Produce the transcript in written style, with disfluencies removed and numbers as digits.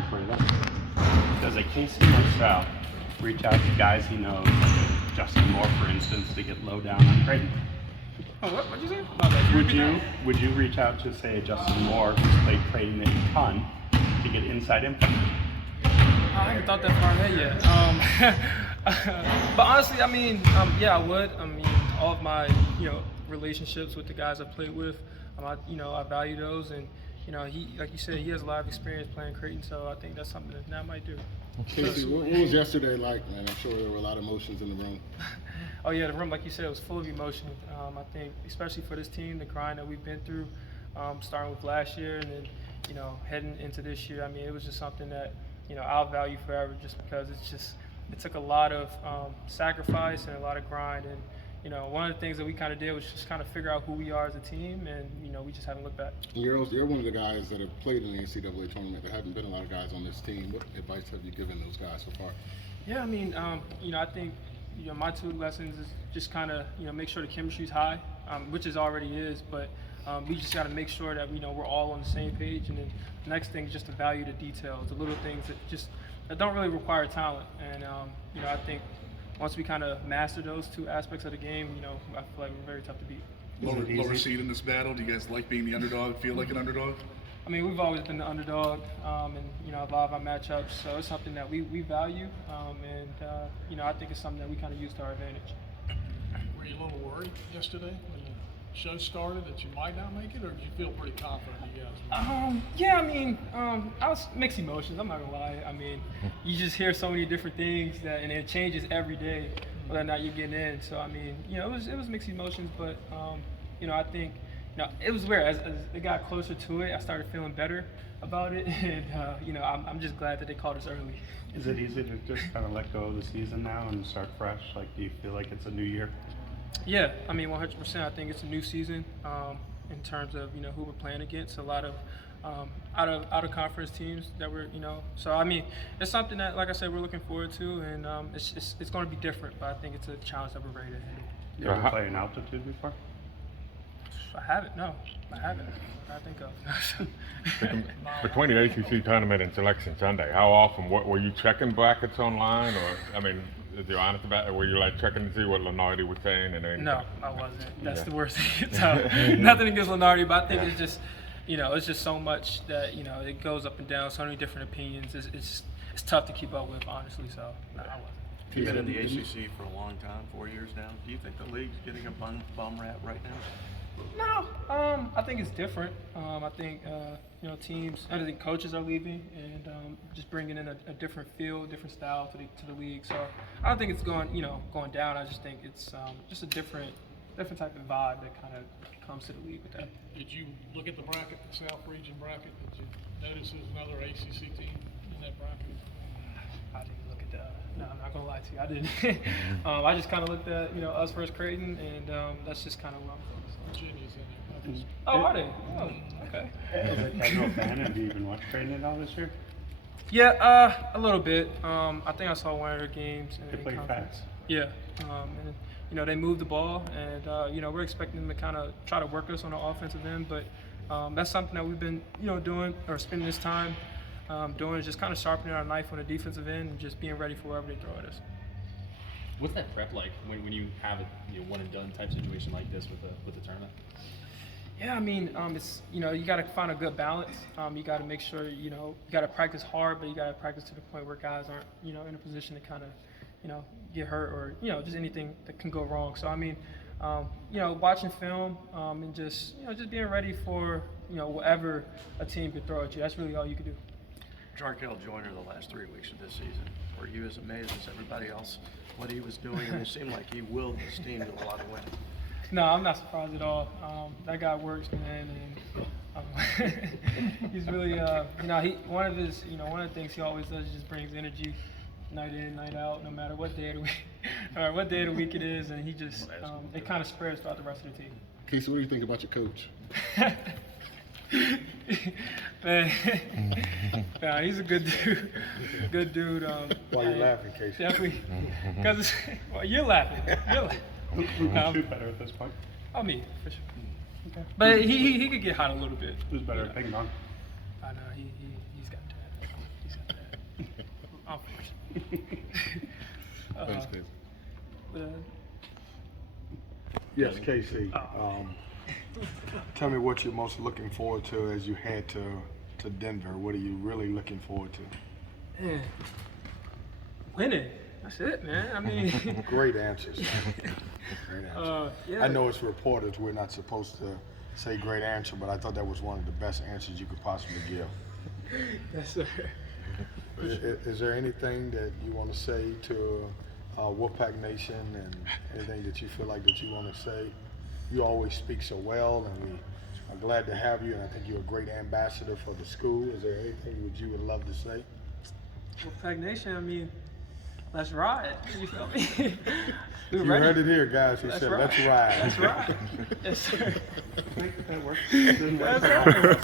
question for you though. Does a Casey Morsell reach out to guys he knows, like Justin Moore, for instance, to get low down on Creighton? Oh, what'd you say? Would you reach out to, say, a Justin Moore who's played Creighton a ton to get inside info? I haven't thought that far ahead yet. But honestly, I mean, yeah, I would. I mean, all of my, relationships with the guys I've played with, I value those, and he, like you said, he has a lot of experience playing Creighton, so I think that's something that I might do. Casey, what was yesterday like, man? I'm sure there were a lot of emotions in the room. Oh yeah, the room, like you said, was full of emotion. I think, especially for this team, the grind that we've been through, starting with last year and then, heading into this year. I mean, it was just something that, I'll value forever, just because it took a lot of sacrifice and a lot of grind. And one of the things that we kind of did was just kind of figure out who we are as a team, and we just haven't looked back. You're one of the guys that have played in the NCAA tournament. There haven't been a lot of guys on this team. What advice have you given those guys so far? Yeah, I mean, I think my two lessons is just kind of make sure the chemistry's high, which it already is, but we just got to make sure that we're all on the same page. And then the next thing is just to value the details, the little things that don't really require talent. And I think once we kind of master those two aspects of the game, I feel like we're very tough to beat. Lower seed in this battle. Do you guys like being the underdog? Feel like an underdog? I mean, we've always been the underdog, and a lot of our matchups. So it's something that we value, and I think it's something that we kind of use to our advantage. Were you a little worried yesterday when the show started that you might not make it, or did you feel pretty confident you guys would? Yeah, I mean, I was mixed emotions. I'm not gonna lie. I mean, you just hear so many different things and it changes every day whether or not you're getting in. So I mean, it was mixed emotions, but I think. It was weird. As it got closer to it, I started feeling better about it, and I'm just glad that they called us early. Is it easy to just kind of let go of the season now and start fresh? Like, do you feel like it's a new year? Yeah, I mean, 100%. I think it's a new season in terms of who we're playing against. A lot of out of conference teams that we're So I mean, it's something that, like I said, we're looking forward to, and it's going to be different. But I think it's a challenge that we're ready to handle. You ever play in altitude before? I haven't. No, I haven't. I think of. Between the ACC tournament and Selection Sunday, how often were you checking brackets online, or I mean, if you're honest about it, were you like checking to see what Lenardi was saying and then? No, I wasn't. That's the worst thing. So nothing against Lenardi, but I think it's just, it's just so much that it goes up and down, so many different opinions. It's tough to keep up with, honestly. So no, I wasn't. You've been in the ACC for a long time, 4 years now. Do you think the league's getting a bum rap right now? No, I think it's different. I think teams, I think coaches are leaving and just bringing in a different feel, different style to the league. So I don't think it's going down. I just think it's just a different type of vibe that kind of comes to the league with that. Did you look at the bracket, the South Region bracket? Did you notice there's another ACC team in that bracket? I didn't look at that. No, I'm not gonna lie to you. I didn't. I just kind of looked at us versus Creighton, and that's just kind of what I'm focused on. Virginia's in there. Oh, are they? Oh, okay. As a casual fan, have you even watched Creighton at all this year? Yeah, a little bit. I think I saw one of their games. They play fast. Yeah, and they moved the ball, and we're expecting them to kind of try to work us on the offensive end, but that's something that we've been doing or spending this time doing, is just kind of sharpening our knife on the defensive end and just being ready for wherever they throw at us. What's that prep like when you have a one and done type situation like this with the tournament? Yeah, I mean, it's you got to find a good balance. You got to make sure you got to practice hard, but you got to practice to the point where guys aren't in a position to kind of get hurt or just anything that can go wrong. So I mean, watching film and just being ready for whatever a team could throw at you. That's really all you can do. Jarkel Joyner the last 3 weeks of this season. Were you as amazed as everybody else what he was doing? And it seemed like he willed his team to a lot of winning. No, I'm not surprised at all. That guy works, man, and he's really, one of the things he always does is just brings energy, night in, night out, no matter what day of the week, or what day of the week it is, and he just, it kind of spreads throughout the rest of the team. Casey, what do you think about your coach? Man, yeah, he's a good dude. Good dude. Why are you laughing, Casey? Definitely, because you're laughing. You're laughing. Who can shoot better at this point? Oh, me, for sure. Okay. But he could get hot a little bit. Who's better at ping pong? I know he's got that. unfortunately. Thanks, Casey. But, Yes, Casey. Tell me what you're most looking forward to as you head to Denver. What are you really looking forward to? man, winning. That's it, man. I mean, Great answers. Great answer. yeah. I know it's reporters. We're not supposed to say great answer, but I thought that was one of the best answers you could possibly give. Yes, sir. Is there anything that you want to say to Wolfpack Nation and anything that you feel like that you want to say? You always speak so well, and we are glad to have you, and I think you're a great ambassador for the school. Is there anything that you would love to say? Well, Pack Nation, I mean, let's ride. You feel me? You heard it here, guys. He said, let's ride. Let's ride. Yes, sir. That works. That's right.